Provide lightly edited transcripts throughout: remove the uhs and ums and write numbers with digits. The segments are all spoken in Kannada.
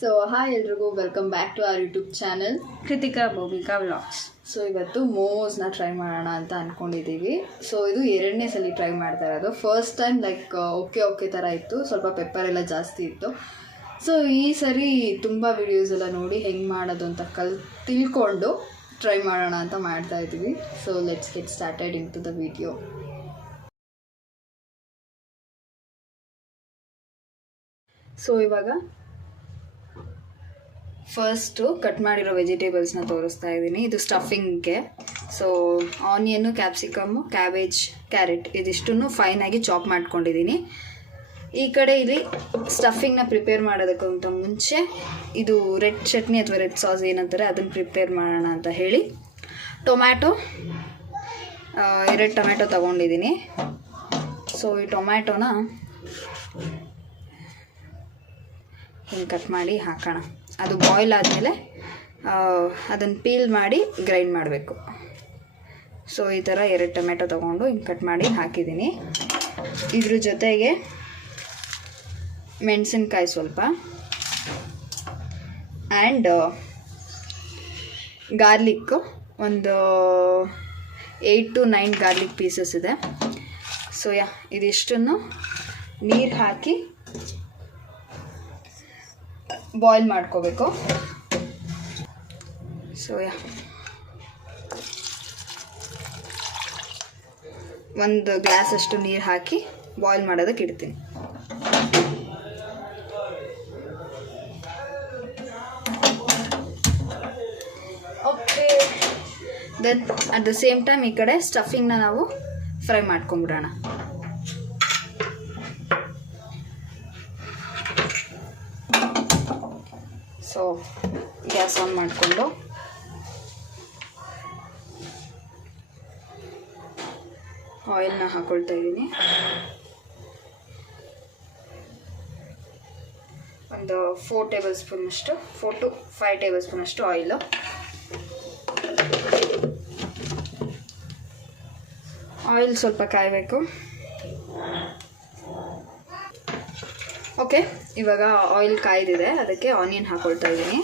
ಸೊ ಹಾಯ್ ಎಲ್ರಿಗೂ welcome back to our YouTube channel Krithika Bhoomika vlogs. So ಇವತ್ತು ಮೋಮೋಸ್ನ ಟ್ರೈ ಮಾಡೋಣ ಅಂತ ಅಂದ್ಕೊಂಡಿದ್ದೀವಿ. ಸೊ ಇದು ಎರಡನೇ ಸಲ ಟ್ರೈ ಮಾಡ್ತಾ ಇರೋದು. ಫಸ್ಟ್ ಟೈಮ್ ಲೈಕ್ ಓಕೆ ಥರ ಇತ್ತು, ಸ್ವಲ್ಪ ಪೆಪ್ಪರ್ ಎಲ್ಲ ಜಾಸ್ತಿ ಇತ್ತು. ಸೊ ಈ ಸರಿ ತುಂಬ ವಿಡಿಯೋಸ್ ಎಲ್ಲ ನೋಡಿ ಹೆಂಗೆ ಮಾಡೋದು ಅಂತ ತಿಳ್ಕೊಂಡು ಟ್ರೈ ಮಾಡೋಣ ಅಂತ ಮಾಡ್ತಾ ಇದ್ದೀವಿ. So let's get started in to the video. So ಇವಾಗ ಫಸ್ಟು ಕಟ್ ಮಾಡಿರೋ ವೆಜಿಟೇಬಲ್ಸ್ನ ತೋರಿಸ್ತಾ ಇದ್ದೀನಿ. ಇದು ಸ್ಟಫಿಂಗ್ಗೆ. So onion, capsicum, cabbage, carrot ಇದಿಷ್ಟನ್ನು ಫೈನಾಗಿ ಚಾಪ್ ಮಾಡ್ಕೊಂಡಿದ್ದೀನಿ. ಈ ಕಡೆ ಇಲ್ಲಿ ಸ್ಟಫಿಂಗ್ನ ಪ್ರಿಪೇರ್ ಮಾಡೋದಕ್ಕಿಂತ ಮುಂಚೆ ಇದು ರೆಡ್ ಚಟ್ನಿ ಅಥವಾ ರೆಡ್ ಸಾಸ್ ಏನಂತಾರೆ ಅದನ್ನು ಪ್ರಿಪೇರ್ ಮಾಡೋಣ ಅಂತ ಹೇಳಿ ಟೊಮ್ಯಾಟೊ 2 ಟೊಮ್ಯಾಟೊ ತೊಗೊಂಡಿದ್ದೀನಿ. ಸೊ ಈ ಟೊಮ್ಯಾಟೊನ ಹಿಂಗೆ ಕಟ್ ಮಾಡಿ ಹಾಕೋಣ. ಅದು ಬಾಯ್ಲ್ ಆದಮೇಲೆ ಅದನ್ನು ಪೀಲ್ ಮಾಡಿ ಗ್ರೈಂಡ್ ಮಾಡಬೇಕು. ಸೊ ಈ ಥರ 2 ಟೊಮೆಟೊ ತೊಗೊಂಡು ಹಿಂಗೆ ಕಟ್ ಮಾಡಿ ಹಾಕಿದ್ದೀನಿ. ಇದ್ರ ಜೊತೆಗೆ ಮೆಣಸಿನ್ಕಾಯಿ ಸ್ವಲ್ಪ ಆ್ಯಂಡ್ ಗಾರ್ಲಿಕ್ಕು ಒಂದು 8 to 9 ಗಾರ್ಲಿಕ್ ಪೀಸಸ್ ಇದೆ. ಸೊ ಇದಿಷ್ಟನ್ನು ನೀರು ಹಾಕಿ ಬಾಯ್ಲ್ ಮಾಡ್ಕೋಬೇಕು. ಸೊ ಒಂದು ಗ್ಲಾಸ್ ಅಷ್ಟು ನೀರು ಹಾಕಿ ಬಾಯ್ಲ್ ಮಾಡೋದಕ್ಕೆ ಇಡ್ತೀನಿ. Okay, then at the same time ಈ ಕಡೆ ಸ್ಟಫಿಂಗ್ನ ನಾವು ಫ್ರೈ ಮಾಡ್ಕೊಂಬಿಡೋಣ. ಸೊ ಗ್ಯಾಸ್ ಆನ್ ಮಾಡಿಕೊಂಡು ಆಯಿಲ್ನ ಹಾಕ್ಕೊಳ್ತಾ ಇದ್ದೀನಿ. ಒಂದು 4 ಟೇಬಲ್ ಸ್ಪೂನಷ್ಟು 4 to 5 ಟೇಬಲ್ ಸ್ಪೂನಷ್ಟು ಆಯಿಲು. ಆಯಿಲ್ ಸ್ವಲ್ಪ ಕಾಯಬೇಕು. ಓಕೆ, ಇವಾಗ ಆಯಿಲ್ ಕಾಯ್ದಿದೆ, ಅದಕ್ಕೆ ಆನಿಯನ್ ಹಾಕ್ಕೊಳ್ತಾ ಇದ್ದೀನಿ.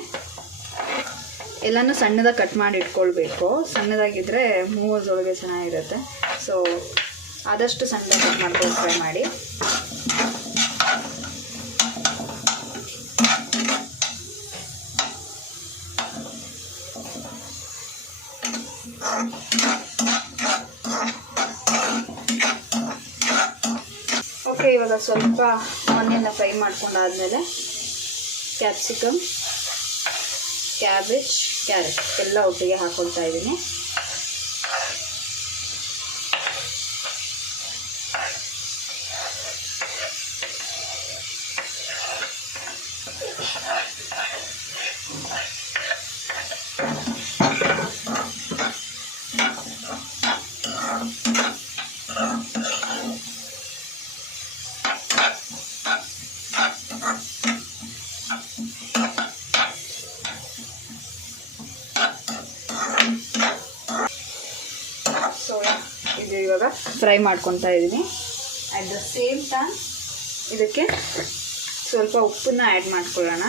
ಎಲ್ಲನೂ ಸಣ್ಣದಾಗಿ ಕಟ್ ಮಾಡಿ ಇಟ್ಕೊಳ್ಬೇಕು. ಸಣ್ಣದಾಗಿದ್ದರೆ ಮೂವಸ್ ಒಳಗೆ ಚೆನ್ನಾಗಿರುತ್ತೆ. ಸೊ ಆದಷ್ಟು ಸಣ್ಣದಾಗಿ ಕಟ್ ಮಾಡ್ಕೊಂಡು ಫ್ರೈ ಮಾಡಿ. ಓಕೆ, ಇವಾಗ ಸ್ವಲ್ಪ ಆನಿಯನ್ನ ಫ್ರೈ ಮಾಡ್ಕೊಂಡಾದ್ಮೇಲೆ ಕ್ಯಾಪ್ಸಿಕಮ್, ಕ್ಯಾಬೇಜ್, ಕ್ಯಾರೆಟ್ ಎಲ್ಲ ಒಟ್ಟಿಗೆ ಹಾಕ್ಕೊಳ್ತಾ ಇದ್ದೀನಿ. ಸೊ ಇದು ಇವಾಗ ಫ್ರೈ ಮಾಡ್ಕೊತಾ ಇದ್ದೀನಿ. ಅಟ್ ದ ಸೇಮ್ ಟೈಮ್ ಇದಕ್ಕೆ ಸ್ವಲ್ಪ ಉಪ್ಪನ್ನ ಆ್ಯಡ್ ಮಾಡ್ಕೊಳ್ಳೋಣ.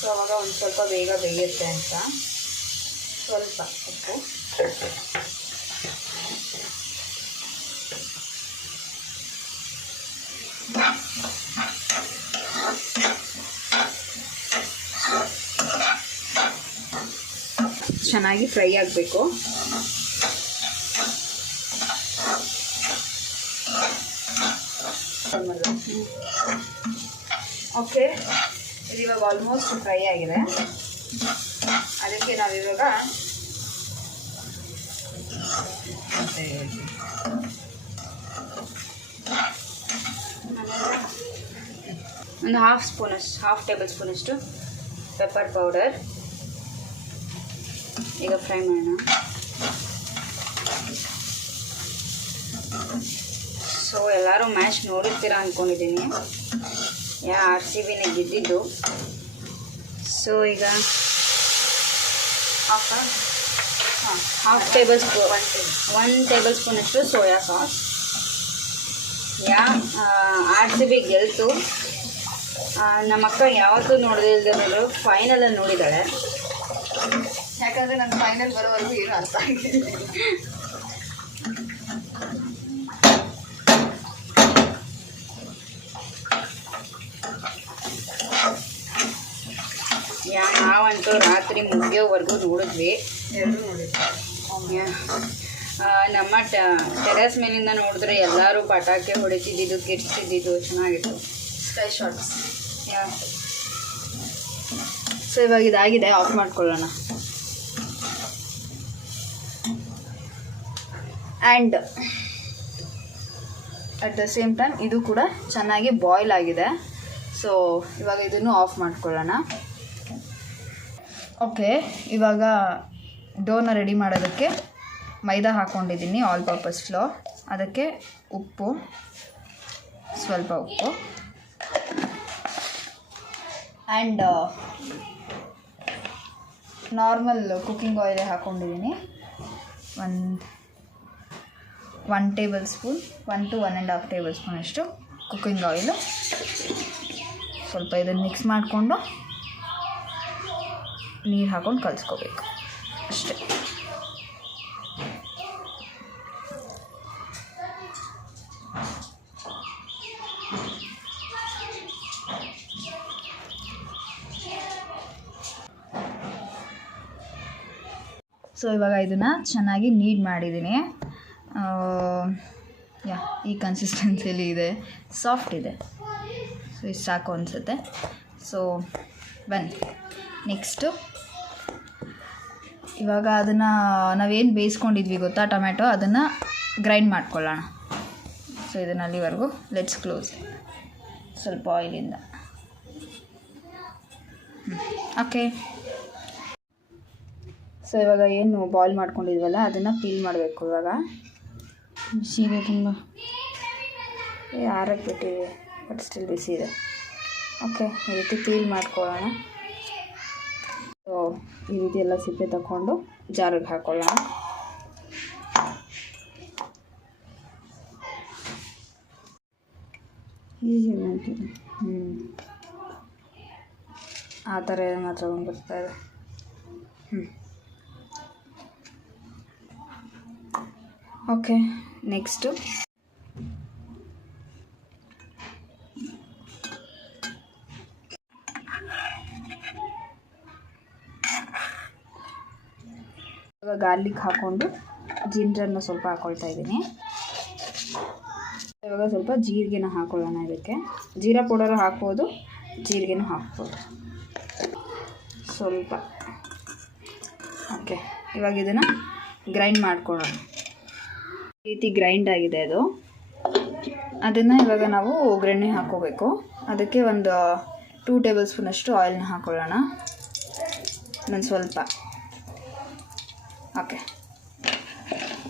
ಸೊ ಅವಾಗ ಒಂದು ಸ್ವಲ್ಪ ಬೇಗ ಬೇಯುತ್ತೆ ಅಂತ ಸ್ವಲ್ಪ ಉಪ್ಪು. ಚೆನ್ನಾಗಿ ಫ್ರೈ ಆಗಬೇಕು. ಓಕೆ, ಇದು ಇವಾಗ ಆಲ್ಮೋಸ್ಟ್ ಫ್ರೈ ಆಗಿದೆ. ಅದಕ್ಕೆ ನಾವಿವಾಗ ಒಂದು ಹಾಫ್ ಟೇಬಲ್ ಸ್ಪೂನಷ್ಟು ಪೆಪ್ಪರ್ ಪೌಡರ್ ಈಗ ಫ್ರೈ ಮಾಡೋಣ. ಸೊ ಎಲ್ಲರೂ ಮ್ಯಾಚ್ ನೋಡಿರ್ತೀರ ಅಂದ್ಕೊಂಡಿದ್ದೀನಿ. RCBನೇ ಗೆದ್ದಿದ್ದು. ಸೊ ಈಗ ಹಾಫ್ ಟೇಬಲ್ ಸ್ಪೂನ್ 1 ಟೇಬಲ್ ಸ್ಪೂನಷ್ಟು ಸೋಯಾ ಸಾಸ್. RCB ಗೆಲ್ತು. ನಮ್ಮ ಅಕ್ಕ ಯಾವತ್ತೂ ನೋಡದೇ ಇಲ್ಲದೆ ಫೈನಲಲ್ಲಿ ನೋಡಿದ್ದಾಳೆ. ಯಾಕಂದರೆ ನನ್ನ ಫೈನಲ್ ಬರೋವರೆಗೂ ಏನೂ ಅರ್ಥ ಆಗಿಲ್ಲ. ನಾವಂತೂ ರಾತ್ರಿ ಮುಗಿಯೋವರೆಗೂ ನೋಡಿದ್ವಿ. ಎರಡೂ ನೋಡಿದ್ವಿ. ನಮ್ಮ ಟೆರೆಸ್ ಮೇಲಿಂದ ನೋಡಿದ್ರೆ ಎಲ್ಲರೂ ಪಟಾಕಿ ಹೊಡಿತಿದ್ದಿದ್ದು, ಕಿರ್ಚಿದ್ದಿದ್ದು ಚೆನ್ನಾಗಿತ್ತು. Sky shots. ಸೊ ಇವಾಗ ಇದಾಗಿದೆ, ಆಫ್ ಮಾಡ್ಕೊಳ್ಳೋಣ. And at the same time ಇದು ಕೂಡ ಚೆನ್ನಾಗಿ ಬಾಯ್ಲ್ ಆಗಿದೆ. ಸೊ ಇವಾಗ ಇದನ್ನು ಆಫ್ ಮಾಡ್ಕೊಳ್ಳೋಣ. ಓಕೆ, ಇವಾಗ ಡೋನ ರೆಡಿ ಮಾಡೋದಕ್ಕೆ ಮೈದಾ ಹಾಕ್ಕೊಂಡಿದ್ದೀನಿ, ಆಲ್ ಪರ್ಪಸ್ ಫ್ಲೋರ್. ಅದಕ್ಕೆ ಉಪ್ಪು, ಸ್ವಲ್ಪ ಉಪ್ಪು, ಆ್ಯಂಡ್ ನಾರ್ಮಲ್ ಕುಕ್ಕಿಂಗ್ ಆಯಿಲೇ ಹಾಕ್ಕೊಂಡಿದ್ದೀನಿ. 1 table spoon, 1 to 1.5 table spoon ಅಷ್ಟು ಕುಕ್ಕಿಂಗ್ ಆಯಿಲು. ಸ್ವಲ್ಪ ಇದನ್ನು ಮಿಕ್ಸ್ ಮಾಡಿಕೊಂಡು ನೀರು ಹಾಕ್ಕೊಂಡು ಕಲಿಸ್ಕೋಬೇಕು ಅಷ್ಟೇ. ಸೊ ಇವಾಗ ಇದನ್ನು ಚೆನ್ನಾಗಿ ನೀಡ್ ಮಾಡಿದ್ದೀನಿ. ಈ ಕನ್ಸಿಸ್ಟೆನ್ಸಿಯಲ್ಲಿ ಇದೆ, ಸಾಫ್ಟ್ ಇದೆ. ಸೊ ಇಷ್ಟು ಸಾಕು ಅನಿಸುತ್ತೆ. ಸೊ ಬನ್ನಿ ನೆಕ್ಸ್ಟು ಇವಾಗ ಅದನ್ನು ನಾವೇನು ಬೇಯಿಸ್ಕೊಂಡಿದ್ವಿ ಗೊತ್ತಾ, ಟೊಮೆಟೊ, ಅದನ್ನು ಗ್ರೈಂಡ್ ಮಾಡ್ಕೊಳ್ಳೋಣ. ಸೊ ಇದನ್ನು ಅಲ್ಲಿವರೆಗೂ ಲೆಟ್ಸ್ ಕ್ಲೋಸ್. ಸ್ವಲ್ಪ ಆಯಿಲಿಂದ ಓಕೆ. ಸೊ ಇವಾಗ ಏನು ಬಾಯ್ಲ್ ಮಾಡ್ಕೊಂಡಿದ್ವಲ್ಲ ಅದನ್ನು ಪೀಲ್ ಮಾಡಬೇಕು. ಇವಾಗ ಬಿಸಿ ಇದೆ, ತುಂಬ ಆರಕ್ಕೆ ಬಿಟ್ಟಿದೆ, ಬಟ್ ಸ್ಟಿಲ್ ಬಿಸಿ ಇದೆ. ಓಕೆ, ಈ ರೀತಿ ಪೀಲ್ ಮಾಡ್ಕೊಳ್ಳೋಣ. ಸೊ ಈ ರೀತಿ ಎಲ್ಲ ಸಿಪ್ಪೆ ತಗೊಂಡು ಜಾರಿಗೆ ಹಾಕ್ಕೊಳ್ಳೋಣ. ಈಸಿ ಮಾಡ್ತೀವಿ. ಆ ಥರ ಮಾತ್ರ ಒಂದು ಬರ್ತಾಯಿದೆ. ಓಕೆ, ನೆಕ್ಸ್ಟು ಇವಾಗ ಗಾರ್ಲಿಕ್ ಹಾಕ್ಕೊಂಡು ಜಿಂಜರ್ನ ಸ್ವಲ್ಪ ಹಾಕ್ಕೊಳ್ತಾ ಇದ್ದೀನಿ. ಇವಾಗ ಸ್ವಲ್ಪ ಜೀರಿಗೆನ ಹಾಕ್ಕೊಳ್ಳೋಣ. ಇದಕ್ಕೆ ಜೀರಾ ಪೌಡರು ಹಾಕ್ಬೋದು, ಜೀರಿಗೆನೂ ಹಾಕ್ಬೋದು ಸ್ವಲ್ಪ. ಓಕೆ, ಇವಾಗ ಇದನ್ನು ಗ್ರೈಂಡ್ ಮಾಡ್ಕೊಳ್ಳೋಣ. ಈ ರೀತಿ ಗ್ರೈಂಡ್ ಆಗಿದೆ ಅದು. ಅದನ್ನು ಇವಾಗ ನಾವು ಒಗ್ಗರಣೆ ಹಾಕ್ಕೋಬೇಕು. ಅದಕ್ಕೆ ಒಂದು 2 ಟೇಬಲ್ ಸ್ಪೂನಷ್ಟು ಆಯಿಲ್ನ ಹಾಕ್ಕೊಳ್ಳೋಣ. ಒಂದು ಸ್ವಲ್ಪ, ಓಕೆ,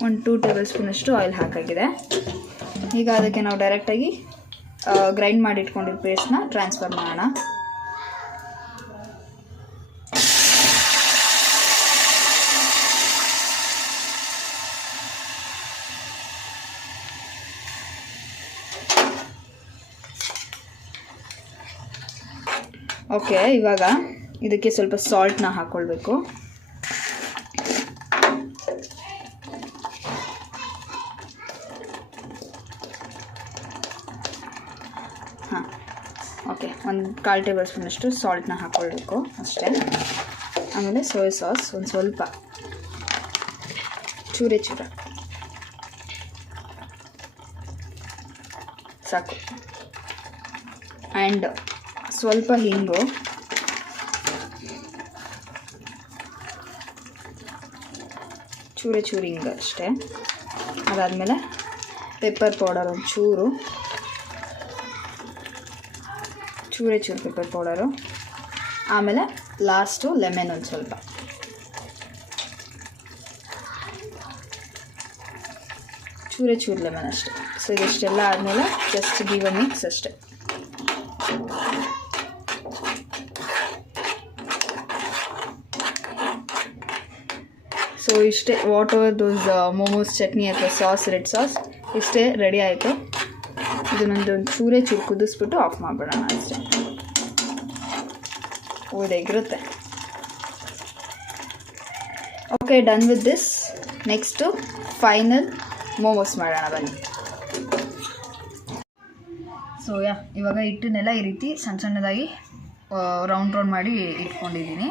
ಒಂದು 2 ಟೇಬಲ್ ಸ್ಪೂನಷ್ಟು ಆಯಿಲ್ ಹಾಕಾಗಿದೆ. ಈಗ ಅದಕ್ಕೆ ನಾವು ಡೈರೆಕ್ಟಾಗಿ ಗ್ರೈಂಡ್ ಮಾಡಿ ಇಟ್ಕೊಂಡಿದ್ದ ಪೇಸ್ಟ್ನ ಟ್ರಾನ್ಸ್ಫರ್ ಮಾಡೋಣ. ಓಕೆ, ಇವಾಗ ಇದಕ್ಕೆ ಸ್ವಲ್ಪ ಸಾಲ್ಟ್ನ ಹಾಕ್ಕೊಳ್ಬೇಕು. ಹಾಂ, ಓಕೆ, ಒಂದು 1/4 ಟೇಬಲ್ ಸ್ಪೂನಷ್ಟು ಸಾಲ್ಟ್ನ ಹಾಕ್ಕೊಳ್ಬೇಕು ಅಷ್ಟೇ. ಆಮೇಲೆ ಸೋಯಾ ಸಾಸ್ ಒಂದು ಸ್ವಲ್ಪ, ಚೂರೆ ಸಾಕು. ಆ್ಯಂಡ್ ಸ್ವಲ್ಪ ಹಿಂಗು, ಚೂರೆ ಹಿಂಗೆ ಅಷ್ಟೇ. ಅದಾದಮೇಲೆ ಪೆಪ್ಪರ್ ಪೌಡರ್ ಒಂದು ಚೂರು ಪೆಪ್ಪರ್ ಪೌಡರು. ಆಮೇಲೆ ಲಾಸ್ಟು ಲೆಮನ್ ಒಂದು ಸ್ವಲ್ಪ. ಚೂರು ಲೆಮನ್ ಅಷ್ಟೇ. ಸೊ ಇದಿಷ್ಟೆಲ್ಲ ಆದಮೇಲೆ ಜಸ್ಟ್ ಗಿವ್ ಅ ಮಿಕ್ಸ್ ಅಷ್ಟೇ. ಸೊ ಇಷ್ಟೇ, whatever those momos chutney ಅಥವಾ ಸಾಸ್, ರೆಡ್ ಸಾಸ್, ಇಷ್ಟೇ ರೆಡಿ ಆಯಿತು. ಇದನ್ನೊಂದು ಚೂರು ಕುದಿಸ್ಬಿಟ್ಟು ಆಫ್ ಮಾಡಿಬಿಡೋಣ ಅಷ್ಟೇ. ಇದು ಎಗಿರುತ್ತೆ. Okay, done with this. Next final momos ಮಾಡೋಣ ಬನ್ನಿ. ಸೊ ಇವಾಗ ಹಿಟ್ಟನ್ನೆಲ್ಲ ಈ ರೀತಿ ಸಣ್ಣ ಸಣ್ಣದಾಗಿ ರೌಂಡ್ ಮಾಡಿ ಇಟ್ಕೊಂಡಿದ್ದೀನಿ.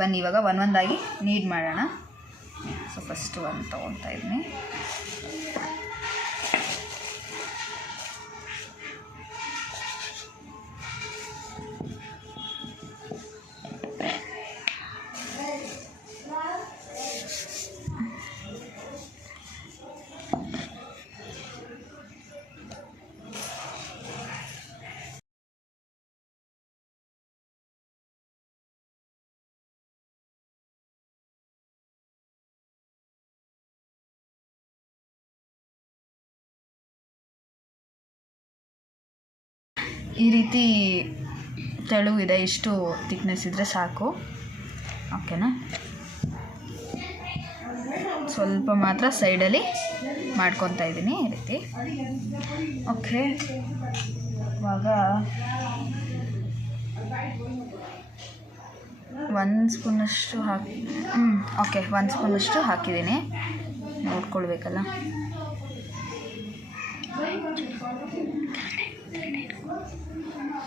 ಬನ್ನಿ ಇವಾಗ ಒಂದೊಂದಾಗಿ ನೀಡ್ ಮಾಡೋಣ. ಸೊ ಫಸ್ಟ್ ಒಂದು ತೊಗೊಳ್ತಾ ಇದ್ದೀನಿ. ಈ ರೀತಿ ತೆಳುವಿದೆ, ಇಷ್ಟು ಥಿಕ್ನೆಸ್ ಇದ್ದರೆ ಸಾಕು. ಓಕೆನಾ? ಸ್ವಲ್ಪ ಮಾತ್ರ ಸೈಡಲ್ಲಿ ಮಾಡ್ಕೊತಾ ಇದ್ದೀನಿ ಈ ರೀತಿ. ಓಕೆ, ಇವಾಗ 1 ಸ್ಪೂನಷ್ಟು ಓಕೆ 1 ಸ್ಪೂನಷ್ಟು ಹಾಕಿದ್ದೀನಿ. ನೋಡ್ಕೊಳ್ಬೇಕಲ್ಲ.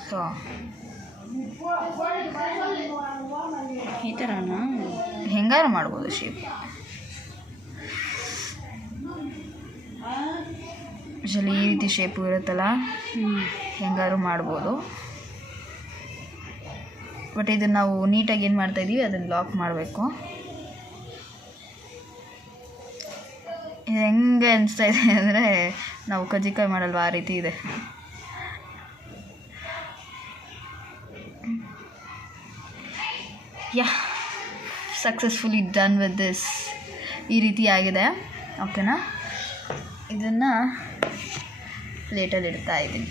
ಸೊ ಈ ಥರನಾ ಹೆಂಗಾರು ಮಾಡ್ಬೋದು ಶೇಪ್. ಯೂಶಲಿ ಈ ರೀತಿ ಶೇಪು ಇರುತ್ತಲ್ಲ, ಹೆಂಗಾರು ಮಾಡ್ಬೋದು. ಬಟ್ ಇದನ್ನು ನಾವು ನೀಟಾಗಿ ಏನು ಮಾಡ್ತಾಯಿದ್ದೀವಿ ಅದನ್ನು ಲಾಕ್ ಮಾಡಬೇಕು. ಇದು ಹೆಂಗೆ ಅನಿಸ್ತಾ ಇದೆ ಅಂದರೆ ನಾವು ಕಜ್ಜಿಕಾಯಿ ಮಾಡಲ್ವ ಆ ರೀತಿ ಇದೆ. Successfully done with this. ಈ ರೀತಿ ಆಗಿದೆ. ಓಕೆನಾ? ಇದನ್ನು ಪ್ಲೇಟಲ್ಲಿ ಇಡ್ತಾ ಇದ್ದೀನಿ.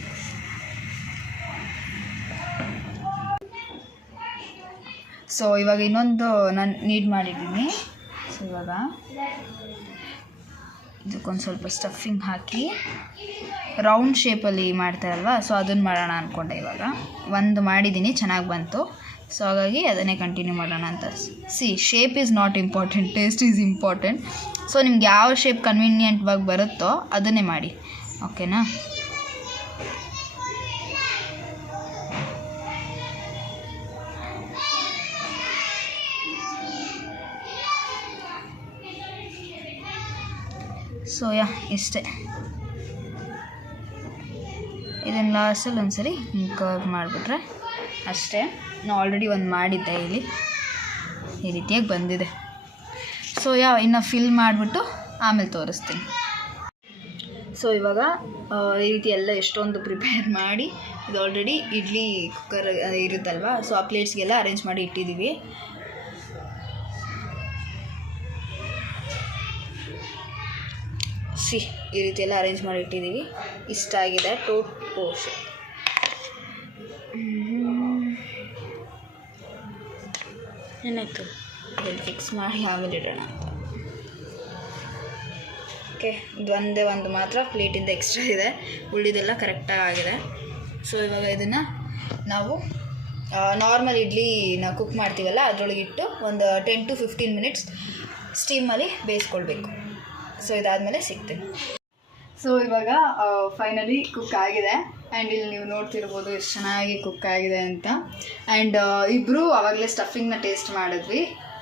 ಸೊ ಇವಾಗ ಇನ್ನೊಂದು ನಾನು ನೀಡ್ ಮಾಡಿದ್ದೀನಿ. ಸೊ ಇವಾಗ ಇದಕ್ಕೊಂದು ಸ್ವಲ್ಪ ಸ್ಟಫಿಂಗ್ ಹಾಕಿ ರೌಂಡ್ ಶೇಪಲ್ಲಿ ಮಾಡ್ತಾರಲ್ವ, ಸೊ ಅದನ್ನು ಮಾಡೋಣ ಅಂದ್ಕೊಂಡೆ. ಇವಾಗ ಒಂದು ಮಾಡಿದ್ದೀನಿ, ಚೆನ್ನಾಗಿ ಬಂತು. ಸೊ ಹಾಗಾಗಿ ಅದನ್ನೇ ಕಂಟಿನ್ಯೂ ಮಾಡೋಣ ಅಂತ. Shape is not important, taste is important. So ನಿಮ್ಗೆ ಯಾವ ಶೇಪ್ ಕನ್ವೀನಿಯೆಂಟ್ವಾಗಿ ಬರುತ್ತೋ ಅದನ್ನೇ ಮಾಡಿ. ಓಕೆನಾ? ಸೊ ಇಷ್ಟೇ. ಇದನ್ನು ಲಾಸ್ಟಲ್ಲಿ ಒಂದ್ಸರಿ ಕರ್ವ್ ಮಾಡಿಬಿಟ್ರೆ ಅಷ್ಟೇ. ನಾನು ಆಲ್ರೆಡಿ ಒಂದು ಮಾಡಿದ್ದೆ, ಇಲ್ಲಿ ಈ ರೀತಿಯಾಗಿ ಬಂದಿದೆ. ಸೊ ಇನ್ನು ಫಿಲ್ ಮಾಡಿಬಿಟ್ಟು ಆಮೇಲೆ ತೋರಿಸ್ತೀನಿ. ಸೊ ಇವಾಗ ಈ ರೀತಿ ಎಲ್ಲ ಎಷ್ಟೊಂದು ಪ್ರಿಪೇರ್ ಮಾಡಿ, ಇದು ಆಲ್ರೆಡಿ ಇಡ್ಲಿ ಕುಕ್ಕರ್ ಇರುತ್ತಲ್ವ, ಸೊ ಆ ಪ್ಲೇಟ್ಸ್ಗೆಲ್ಲ ಅರೇಂಜ್ ಮಾಡಿ ಇಟ್ಟಿದ್ದೀವಿ. ಈ ರೀತಿ ಎಲ್ಲ ಅರೇಂಜ್ ಮಾಡಿ ಇಟ್ಟಿದ್ದೀವಿ. ಇಷ್ಟ ಆಗಿದೆ ಪೋರ್ಷನ್. ಏನಾಯಿತು ಇಲ್ಲಿ ಫಿಕ್ಸ್ ಮಾಡಿ ಆಮೇಲೆ ಇಡೋಣ ಅಂತ. ಓಕೆ, ಒಂದೇ ಒಂದು ಮಾತ್ರ ಪ್ಲೇಟಿಂದ ಎಕ್ಸ್ಟ್ರಾ ಇದೆ, ಉಳಿದೆಲ್ಲ ಕರೆಕ್ಟಾಗಿ ಆಗಿದೆ. ಸೊ ಇವಾಗ ಇದನ್ನು ನಾವು ನಾರ್ಮಲ್ ಇಡ್ಲಿ ನಾವು ಕುಕ್ ಮಾಡ್ತೀವಲ್ಲ ಅದರೊಳಗೆ ಇಟ್ಟು ಒಂದು 10 to 15 ಮಿನಿಟ್ಸ್ ಸ್ಟೀಮಲ್ಲಿ ಬೇಯಿಸ್ಕೊಳ್ಬೇಕು. ಸೊ ಇದಾದಮೇಲೆ ಸಿಗ್ತೀನಿ. ಸೊ ಇವಾಗ ಫೈನಲಿ ಕುಕ್ ಆಗಿದೆ. ಆ್ಯಂಡ್ ಇಲ್ಲಿ ನೀವು ನೋಡ್ತಿರ್ಬೋದು ಎಷ್ಟು ಚೆನ್ನಾಗಿ ಕುಕ್ ಆಗಿದೆ ಅಂತ. ಆ್ಯಂಡ್ ಇಬ್ಬರು ಆವಾಗಲೇ ಸ್ಟಫಿಂಗ್ನ ಟೇಸ್ಟ್ ಮಾಡಿದ್ವಿ,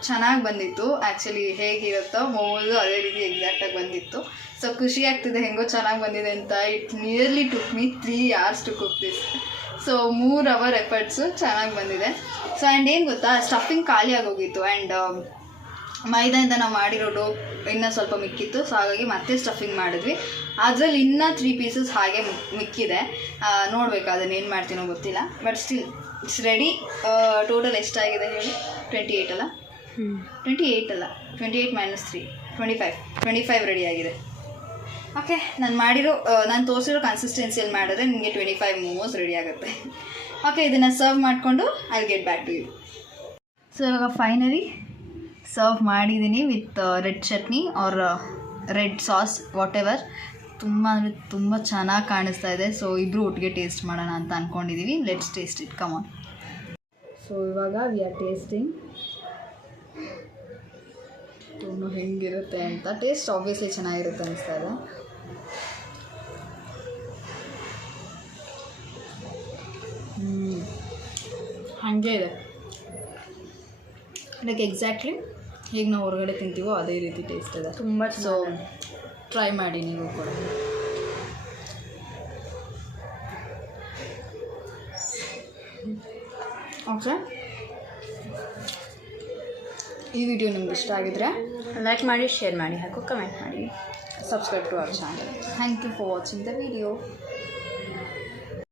ಚೆನ್ನಾಗಿ ಬಂದಿತ್ತು. ಆ್ಯಕ್ಚುಲಿ ಹೇಗಿರುತ್ತೋ ಮೋಮೋಸು ಅದೇ ರೀತಿ ಎಕ್ಸಾಕ್ಟಾಗಿ ಬಂದಿತ್ತು. ಸೊ ಖುಷಿ ಆಗ್ತಿದೆ ಹೆಂಗೋ ಚೆನ್ನಾಗಿ ಬಂದಿದೆ ಅಂತ. It nearly took me 3 hours to cook this. So 3 hour efforts ಚೆನ್ನಾಗಿ ಬಂದಿದೆ. ಸೊ ಆ್ಯಂಡ್ ಏನು ಗೊತ್ತಾ, ಸ್ಟಫಿಂಗ್ ಖಾಲಿ ಆಗೋಗಿತ್ತು. ಆ್ಯಂಡ್ ಮೈದಾಯಿಂದ ನಾವು ಮಾಡಿರೋ ಡೋ ಇನ್ನೂ ಸ್ವಲ್ಪ ಮಿಕ್ಕಿತ್ತು. ಸೊ ಹಾಗಾಗಿ ಮತ್ತೆ ಸ್ಟಫಿಂಗ್ ಮಾಡಿದ್ವಿ. ಅದರಲ್ಲಿ ಇನ್ನೂ 3 pieces ಹಾಗೆ ಮಿಕ್ಕಿದೆ. ನೋಡಬೇಕು ಅದನ್ನು ಏನು ಮಾಡ್ತೀನೋ ಗೊತ್ತಿಲ್ಲ. But still it's ready. Total ಎಷ್ಟಾಗಿದೆ ಹೇಳಿ? 28 ಅಲ್ಲ? 28 ಅಲ್ಲ, 28 - 3 25 ರೆಡಿ ಆಗಿದೆ. ಓಕೆ, ನಾನು ತೋರಿಸಿರೋ ಕನ್ಸಿಸ್ಟೆನ್ಸಿಯಲ್ಲಿ ಮಾಡಿದ್ರೆ ನಿಮಗೆ 25 ಮೋಮೋಸ್ ರೆಡಿ ಆಗುತ್ತೆ. ಓಕೆ, ಇದನ್ನು ಸರ್ವ್ ಮಾಡಿಕೊಂಡು I get back to you. So ಇವಾಗ ಫೈನಲಿ ಸರ್ವ್ ಮಾಡಿದ್ದೀನಿ with red chutney or red sauce, whatever. ತುಂಬ ಅಂದರೆ ತುಂಬ ಚೆನ್ನಾಗಿ ಕಾಣಿಸ್ತಾ ಇದೆ. ಸೊ ಇಬ್ಬರು ಒಟ್ಟಿಗೆ ಟೇಸ್ಟ್ ಮಾಡೋಣ ಅಂತ ಅಂದ್ಕೊಂಡಿದ್ದೀವಿ. Let's taste it, come on. So so ಇವಾಗ ವಿ ಆರ್ ಟೇಸ್ಟಿಂಗ್ ತುಂಬ ಹೆಂಗಿರುತ್ತೆ ಅಂತ. ಟೇಸ್ಟ್ ಆಬ್ವಿಯಸ್ಲಿ ಚೆನ್ನಾಗಿರುತ್ತೆ ಅನಿಸ್ತಾ ಇದೆ. ಹಾಗೆ ಇದೆ, ಲೈಕ್ ಎಕ್ಸಾಕ್ಟ್ಲಿ ಹೇಗೆ ನಾವು ಹೊರಗಡೆ ತಿಂತೀವೋ ಅದೇ ರೀತಿ ಟೇಸ್ಟ್ ಇದೆ. ತುಂಬ ಸೊ ಟ್ರೈ ಮಾಡಿ ನೀವು ಕೂಡ. ಓಕೆ, ಈ ವಿಡಿಯೋ ನಿಮ್ಗೆ ಇಷ್ಟ ಆಗಿದ್ರೆ ಲೈಕ್ ಮಾಡಿ, ಶೇರ್ ಮಾಡಿ ಹಾಗೂ ಕಮೆಂಟ್ ಮಾಡಿ. subscribe to our channel. Thank you for watching the video.